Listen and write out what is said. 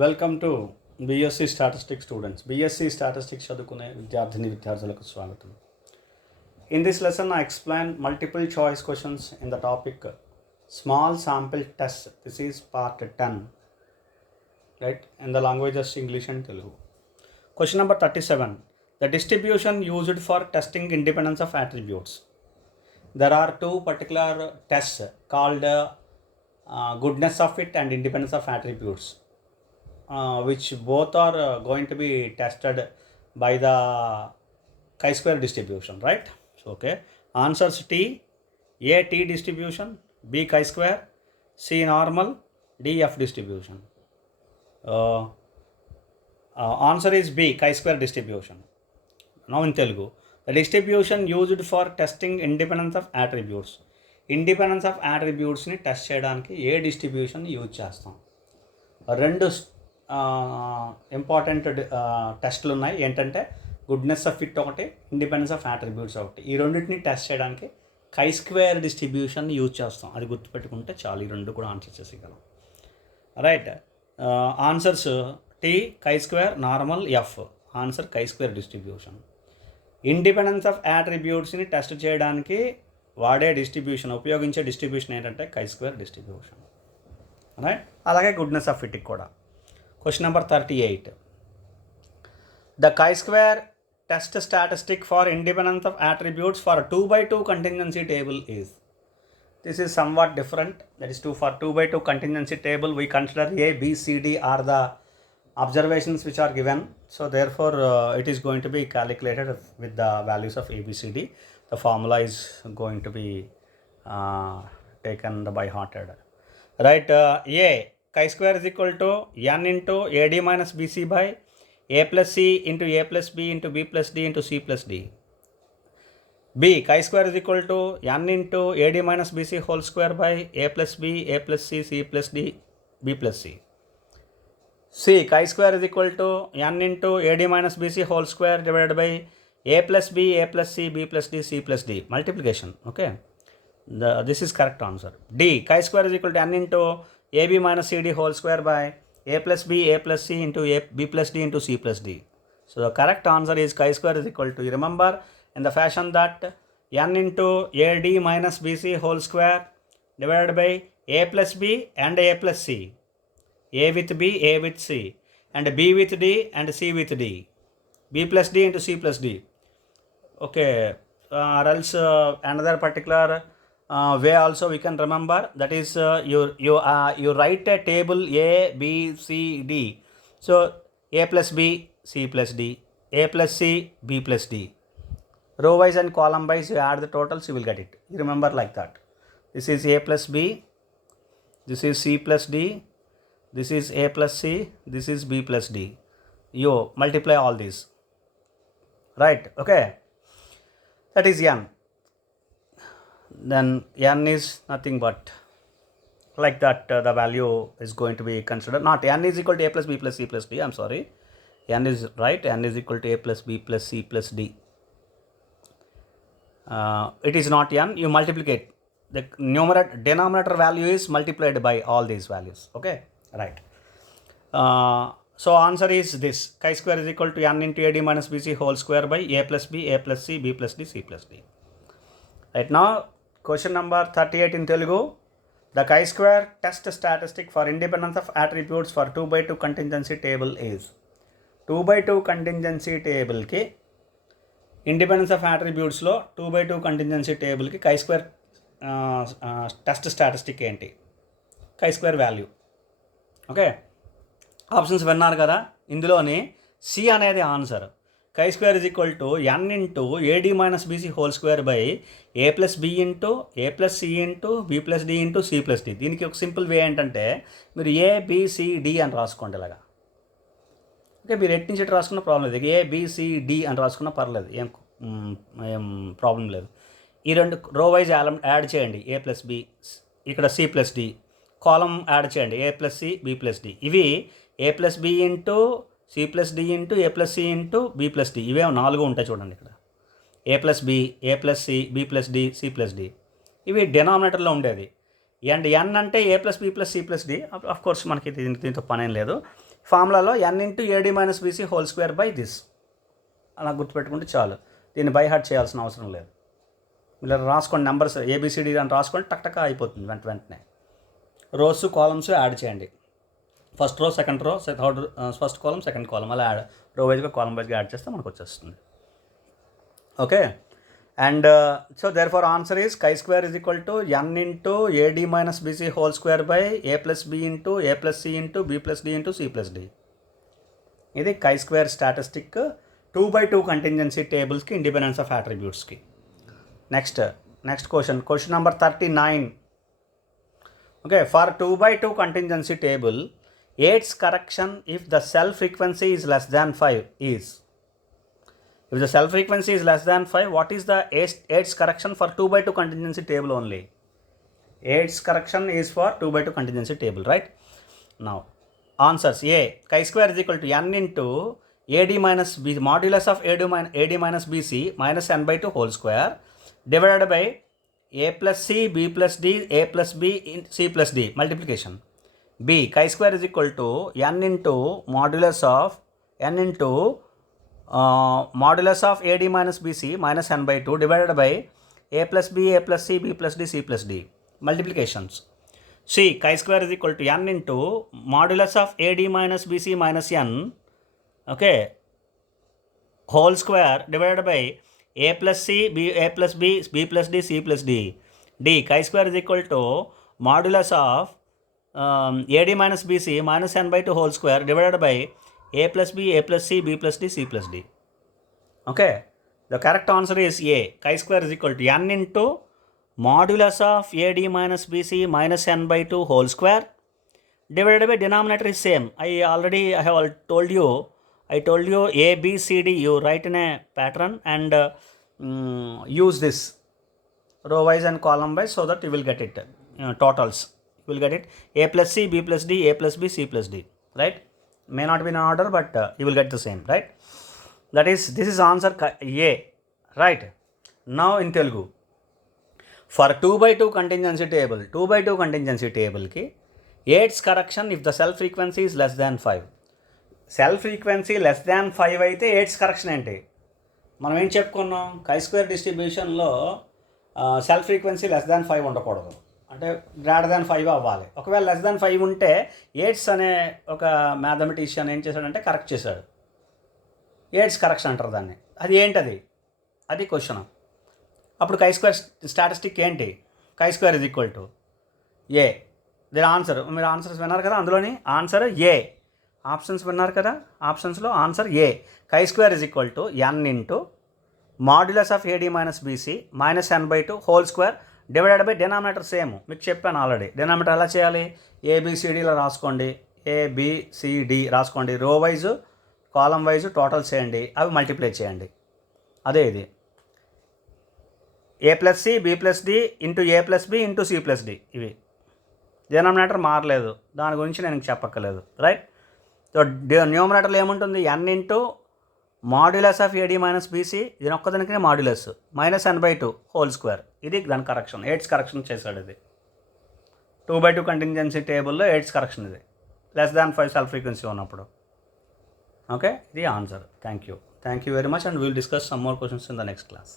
Welcome to BSc statistics students. BSc statistics చదువుకునే విద్యార్థులకు స్వాగతం. In this lesson, I explain multiple choice questions in the topic small sample test. This is part 10, right? In the languages English and Telugu. Question number 37. The distribution used for testing independence of attributes. There are two particular tests called goodness of fit and independence of attributes. Which both are going to be tested by the chi-square distribution, right? So, okay, answers T, A T distribution, B chi-square, C normal, D F distribution. Answer is B, chi-square distribution. Now in Telugu, the distribution used for testing independence of attributes. Independence of attributes ni test cheyadaniki A distribution use చేస్తాం? రెండు ఇంపార్టెంట్ టెస్ట్లు ఉన్నాయి. ఏంటంటే goodness of fit ఒకటి, independence of attributes ఒకటి. ఈ రెండింటిని టెస్ట్ చేయడానికి కై స్క్వేర్ డిస్ట్రిబ్యూషన్ యూజ్ చేస్తాం. అది గుర్తుపెట్టుకుంటే చాలు, ఈ రెండు కూడా ఆన్సర్ చేసేయగలం. Right, answers t chi square, normal, F. Answer chi square distribution. Independence of అట్రిబ్యూట్స్ని టెస్ట్ చేయడానికి వాడే డిస్ట్రిబ్యూషన్, ఉపయోగించే డిస్ట్రిబ్యూషన్ ఏంటంటే కై స్క్వేర్ డిస్ట్రిబ్యూషన్. రైట్, అలాగే గుడ్నెస్ ఆఫ్ ఫిట్కి కూడా. Question number 38. The chi-square test statistic for independence of attributes for a 2x2 contingency table is. This is somewhat different. That is, for 2x2 contingency table, we consider A, B, C, D are the observations which are given. So therefore, it is going to be calculated with the values of A, B, C, D. The formula is going to be taken by hearted. Right, A. chi-square is equal to n into AD minus BC by A plus C into A plus B into B plus D into C plus D. B. chi-square is equal to n into AD minus BC whole square by A plus B, A plus C, C plus D, B plus C. C. chi-square is equal to n into AD minus BC whole square divided by A plus B, A plus C, B plus D, C plus D. Multiplication. Okay. This is correct answer. D. chi-square is equal to n into AB minus CD whole square by A plus B, A plus C into B plus D into C plus D. So the correct answer is chi-square is equal to, you remember in the fashion that n into AD minus BC whole square divided by A plus B and A plus C. A with B, A with C, and B with D and C with D. B plus D into C plus D. Okay, or else another particular way also we can remember, that is you write a table A, B, C, D. So A plus B, C plus D, A plus C, B plus D. Row wise and column wise you add the totals, you will get it. You remember like that. This is A plus B, this is C plus D, this is A plus C, this is B plus D. You multiply all these. Right, okay. That is n. Then n is nothing but like that, the value is going to be considered. Not n is equal to A plus B plus C plus D. I'm sorry. N is right. N is equal to A plus B plus C plus D. It is not n. You multiplicate. The denominator value is multiplied by all these values. Okay. Right. So answer is this. Chi square is equal to n into AD minus BC whole square by A plus B, A plus C, B plus D, C plus D. Right now, question number 38 in Telugu. The chi-square test statistic for independence of attributes for 2x2 contingency table is. 2x2 contingency table ki independence of attributes lo 2x2 contingency table ki chi-square test statistic enti, chi-square value. Okay, options విన్నారు కదా. ఇందులోని C అనేది answer. chi-square is equal to n into AD minus BC whole square by A plus B into A plus C into B plus D into C plus D. దీనికి ఒక simple way ఏంటంటే మీరు A, B, C, D అని రాసుకోండి ఇలాగా. ఓకే, మీరు ఎట్ నుంచి ఎటు రాసుకున్న ప్రాబ్లం లేదు. A, B, C, D అని రాసుకున్నా పర్లేదు, ఏం ప్రాబ్లం లేదు. ఈ రెండు రో వైజ్ యాడ్ చేయండి. A plus B, ఇక్కడ C plus D. కాలం యాడ్ చేయండి. A plus C, B plus D. ఇవి A plus B into C plus D into A plus C into B plus D. ఇవే 4 ఉంటాయి చూడండి ఇక్కడ. A plus B, A plus C, B plus D, C plus D. ఇవి డినామినేటర్లో ఉండేది. అండ్ ఎన్ అంటే A plus B plus C plus D. Of course మనకి దీంతో పనేం లేదు. ఫార్ములాలో n into AD minus BC whole square by this అలా గుర్తుపెట్టుకుంటే చాలు. దీన్ని బై హార్ట్ చేయాల్సిన అవసరం లేదు. ఇలా రాసుకోండి, నెంబర్స్ ఏబిసిడి అని రాసుకోండి, టక్ అయిపోతుంది వెంటనే. రోస్ కాలమ్స్ యాడ్ చేయండి. First row, second row, third, first కాలం, సెకండ్ కాలం, అలా యాడ్ రో వైజ్గా కాలం వైజ్గా యాడ్ చేస్తే మనకు వచ్చేస్తుంది. Okay, and so therefore answer is chi square is equal to n into AD minus BC whole square by A plus B into A plus C into B plus D into C plus D. ఇది chi square statistic 2x2 contingency టేబుల్స్కి independence of అట్రిబ్యూట్స్కి. Next question number 39. Okay, for 2x2 contingency table, aids correction if the cell frequency is less than 5 is. If the cell frequency is less than 5, what is the aids correction for 2x2 contingency table only? Aids correction is for 2x2 contingency table, right? Now, answers. A, chi square is equal to n into AD minus B, modulus of AD minus BC minus n by 2 whole square divided by A plus C, B plus D, A plus B, C plus D, multiplication. B, chi square is equal to n into modulus of modulus of AD minus BC minus n by 2 divided by A plus B, A plus C, B plus D, C plus D, multiplications. C, chi square is equal to n into modulus of AD minus BC minus n, okay, whole square divided by A plus C, A plus B, B plus D, C plus D. D, chi square is equal to modulus of AD minus BC minus n by 2 whole square divided by A plus B, A plus C, B plus D, C plus D. Okay, the correct answer is A, chi square is equal to n into modulus of AD minus BC minus n by 2 whole square divided by denominator is same. I have told you A, B, C, D, you write in a pattern and use this row wise and column wise so that you will get it, totals. You will get it A plus C, B plus D, A plus B, C plus D, right? May not be in order, but you will get the same, right? This is answer A, right? Now in Telugu, for 2x2 contingency table ki aids correction if the cell frequency is less than 5. Cell frequency less than 5 అయితే AIDS correction ఏంటి? మనం ఏం చెప్పుకున్నాం, chi square డిస్ట్రిబ్యూషన్లో cell frequency less than 5 ఉండకూడదు, అంటే greater than 5 అవ్వాలి. ఒకవేళ లెస్ దాన్ 5 ఉంటే ఎయిడ్స్ అనే ఒక మ్యాథమెటిషియన్ ఏం చేశాడంటే కరెక్ట్ చేశాడు. ఎయిడ్స్ కరెక్షన్ అంటారు దాన్ని. అది ఏంటది? అది క్వశ్చన్. అప్పుడు chi square స్టాటిస్టిక్ ఏంటి? chi square is equal to A. దీని ఆన్సర్ మీరు ఆన్సర్స్ విన్నారు కదా, అందులోని ఆన్సర్ ఏ. ఆప్షన్స్ విన్నారు కదా, ఆప్షన్స్లో ఆన్సర్ ఏ. chi square is equal to n into modulus of AD minus BC minus n by 2 whole square divided by denominator same. మీకు చెప్పాను ఆల్రెడీ. డినామినేటర్ ఎలా చేయాలి? ABCDలో రాసుకోండి, ABCD రాసుకోండి, రో వైజ్ కాలం వైజ్ టోటల్స్ చేయండి, అవి మల్టిప్లై చేయండి. అదే ఇది A plus C, B plus D into A plus B into C plus D. ఇవి డినామినేటర్ మారలేదు, దాని గురించి నేను చెప్పక్కర్లేదు, రైట్? సో న్యూమరేటర్లో ఏముంటుంది? n into modulus of AD minus BC, దీని ఒక్కదానికి modulus minus n by 2 whole square. ఇది దాని కరెక్షన్, ఎయిడ్స్ కరెక్షన్ చేశాడు. ఇది 2x2 కంటింజెన్సీ టేబుల్లో ఎయిడ్స్ కరెక్షన్. ఇది లెస్ దాన్ 5 సెల్ ఫ్రీక్వెన్సీ ఉన్నప్పుడు. ఓకే, ఇది answer. Thank you very much, and will discuss some more questions in the next class.